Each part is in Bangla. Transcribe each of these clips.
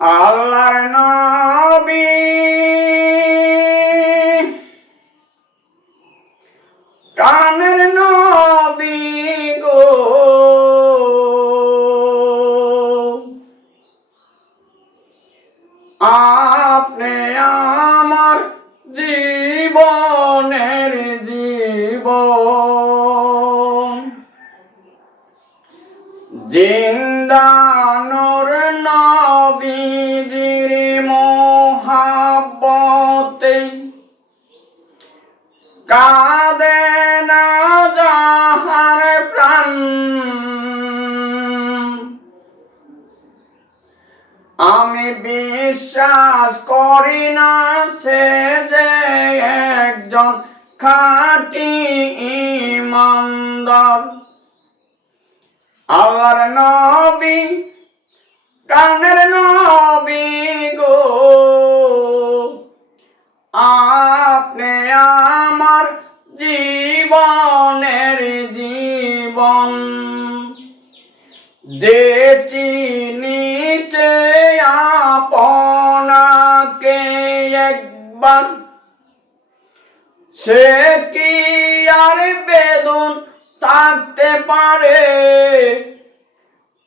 আল্লাহর নবী। প্রাণের নবী গো। আপনি আমার জীবনের জীবন। জিন্দানোর নবীজির মোহাব্বতে কাঁদে না যাহার প্রাণ। আমি বিশ্বাস করি না সে যে একজন খাঁটি ইমানদার। আল্লাহর নবী প্রাণের নবী গো। আপনি আমার জীবনের জীবন। যে চিনিতে আপনাকে একবার, সে কি আর বেদন থাকতে পারে?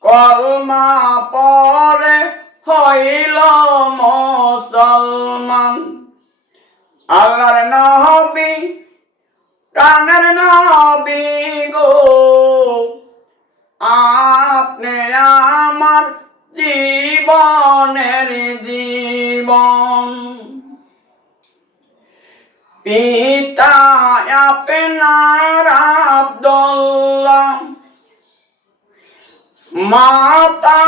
কলমা পরে হইল মুসলমান। আল্লাহর নবী, প্রাণের নবী গো, আপনি আমার জীবনের জীবন। পিতা আপনার আব্দুল্লাহ মাতা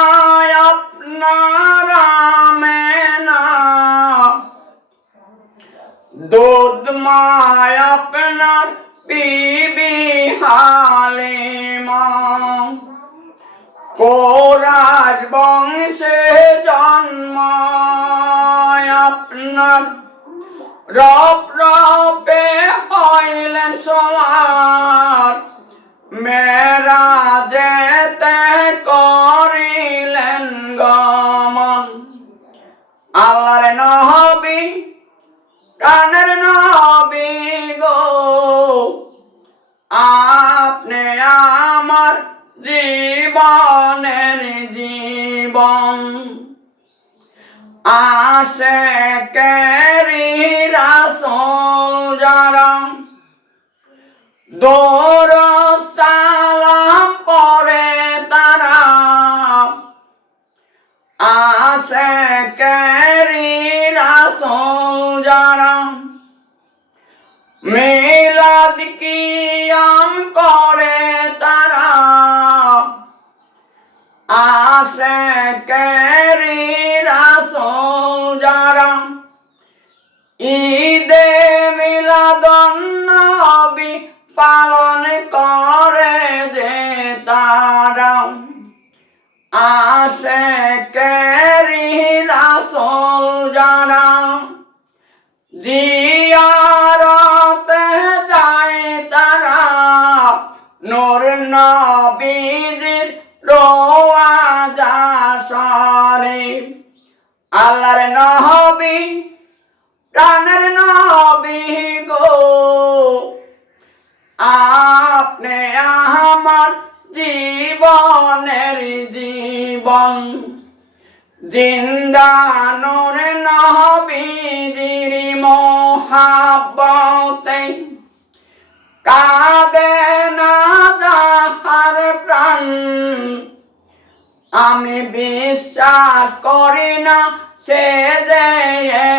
আপনার আমেনা। দুধ মায় আপনার বিবি হালিমা। কোরাজ বংশে জন্ম আপনার। রব রবে হইলেন সবার মেরা আপনি আমার জীবনের জীবন। আসে কেরি রাসল যারা দোর মিলাদ কিয়াম করে তারা? আসে কেরি রাসল যারা? ঈদে মিলাদন নবী পালন করে যে তারা। আসে কেরি রাসল নবীজির রোয়া যাসরে আল্লাহর নহবী প্রাণের নবী গো। আপনি আমার জীবনের জীবন। জিন্দানোর নহবীজির মোহাব্বতে কাঁদে না যাহার প্রাণ। আমি বিশ্বাস করি না, সে যে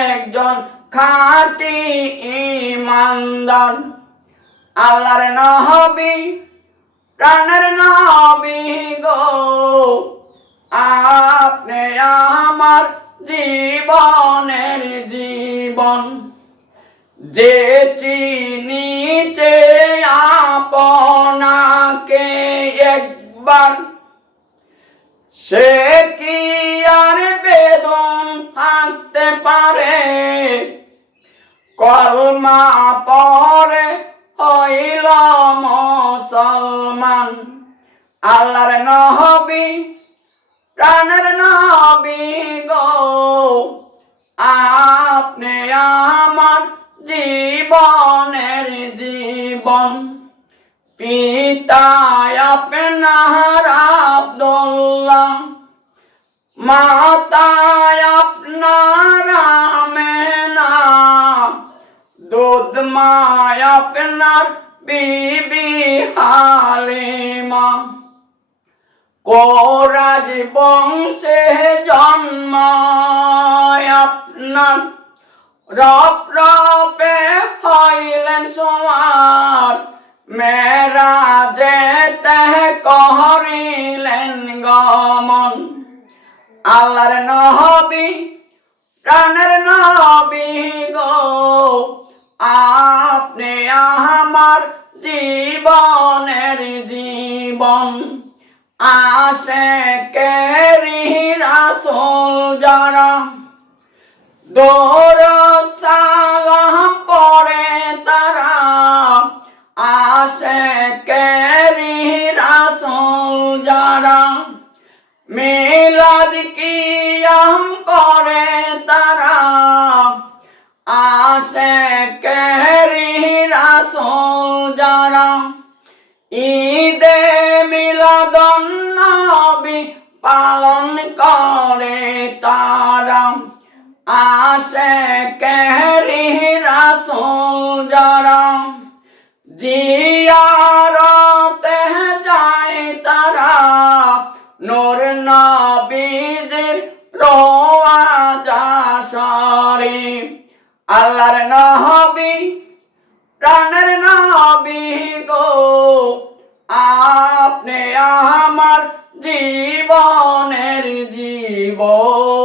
একজন খাঁটি ইমানদার। আল্লাহর নহবী প্রাণের নবী গো। আপনি আমার জীবনের জীবন। যে চিনিতে আপনাকে একবার সে কি আর বেদন থাকতে পারে? কলমা পরে হইল মুসলমান। আল্লাহর নহবি প্রাণের নহবি গো, আপনি আমার জীবনের জীবন। পিতা আপনার আব্দুল্লাহ মাতা আপনার আমেনা দুধ মায় আপনার বিবি হালিমা। কোরাজ বংশে জন্ম আপনার রপ রপে হইলেন সোয়ার। মেরা যেতে কহরিলেন গমন। আল্লাহর নহবি প্রাণের নবী গো, আপনি আমার জীবনের জীবন। আসে কেরি রাসুল যারা দৌড় মিলাদ কিয়াম করে তারা। আসে কেরি রাসুল যারা। ঈদে মিলাদন নবী পালন করে তারা। আসে কেরি রাসুল যারা। জিয়ারতে আল্লাহর নবি প্রাণের নবি গো। আপনি আমার জীবনের জীবন।